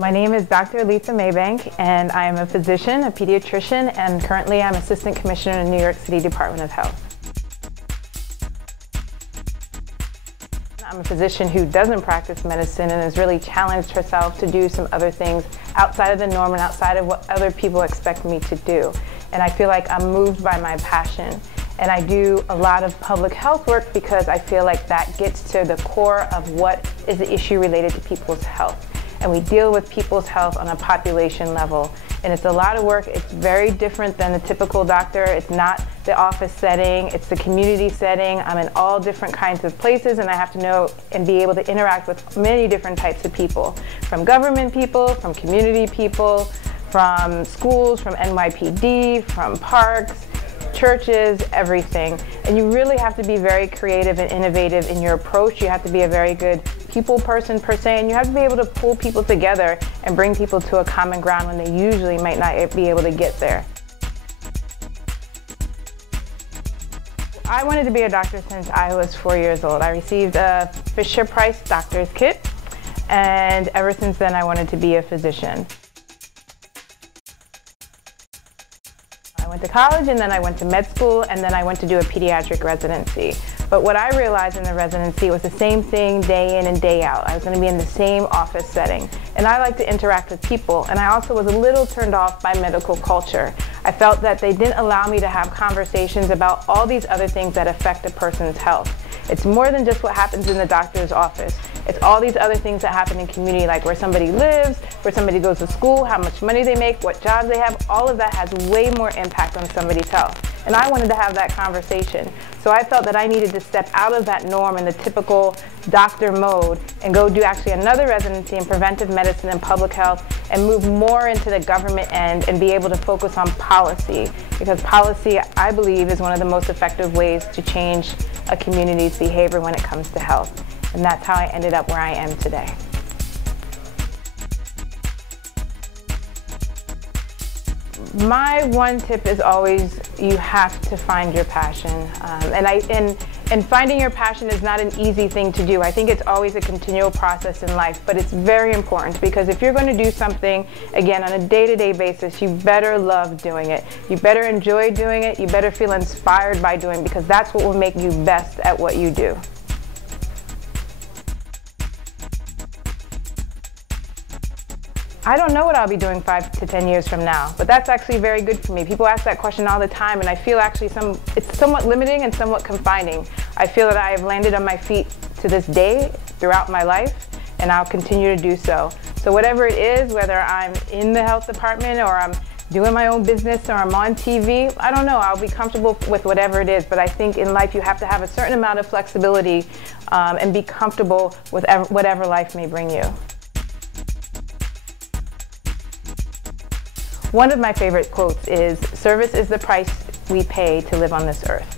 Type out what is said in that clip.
My name is Dr. Aletha Maybank, and I am a physician, a pediatrician, and currently I'm Assistant Commissioner in the New York City Department of Health. I'm a physician who doesn't practice medicine and has really challenged herself to do some other things outside of the norm and outside of what other people expect me to do. And I feel like I'm moved by my passion. And I do a lot of public health work because I feel like that gets to the core of what is the issue related to people's health. And we deal with people's health on a population level. And it's a lot of work. It's very different than the typical doctor. It's not the office setting, it's the community setting. I'm in all different kinds of places, and I have to know and be able to interact with many different types of people. From government people, from community people, from schools, from NYPD, from parks, churches, everything. And you really have to be very creative and innovative in your approach. You have to be a very good people person per se, and you have to be able to pull people together and bring people to a common ground when they usually might not be able to get there. I wanted to be a doctor since I was 4 years old. I received a Fisher-Price doctor's kit, and ever since then I wanted to be a physician. I went to college, and then I went to med school, and then I went to do a pediatric residency. But what I realized in the residency was the same thing day in and day out. I was going to be in the same office setting. And I like to interact with people, and I also was a little turned off by medical culture. I felt that they didn't allow me to have conversations about all these other things that affect a person's health. It's more than just what happens in the doctor's office. It's all these other things that happen in community, like where somebody lives, where somebody goes to school, how much money they make, what jobs they have. All of that has way more impact on somebody's health. And I wanted to have that conversation. So I felt that I needed to step out of that norm and the typical doctor mode and go do actually another residency in preventive medicine and public health and move more into the government end and be able to focus on policy. Because policy, I believe, is one of the most effective ways to change a community's behavior when it comes to health. And that's how I ended up where I am today. My one tip is always you have to find your passion. And finding your passion is not an easy thing to do. I think it's always a continual process in life, but it's very important because if you're going to do something, again, on a day-to-day basis, you better love doing it. You better enjoy doing it. You better feel inspired by doing it because that's what will make you best at what you do. I don't know what I'll be doing 5 to 10 years from now, but that's actually very good for me. People ask that question all the time, and I feel actually it's somewhat limiting and somewhat confining. I feel that I have landed on my feet to this day throughout my life, and I'll continue to do so. So whatever it is, whether I'm in the health department or I'm doing my own business or I'm on TV, I don't know, I'll be comfortable with whatever it is, but I think in life you have to have a certain amount of flexibility and be comfortable with whatever life may bring you. One of my favorite quotes is, "Service is the price we pay to live on this earth."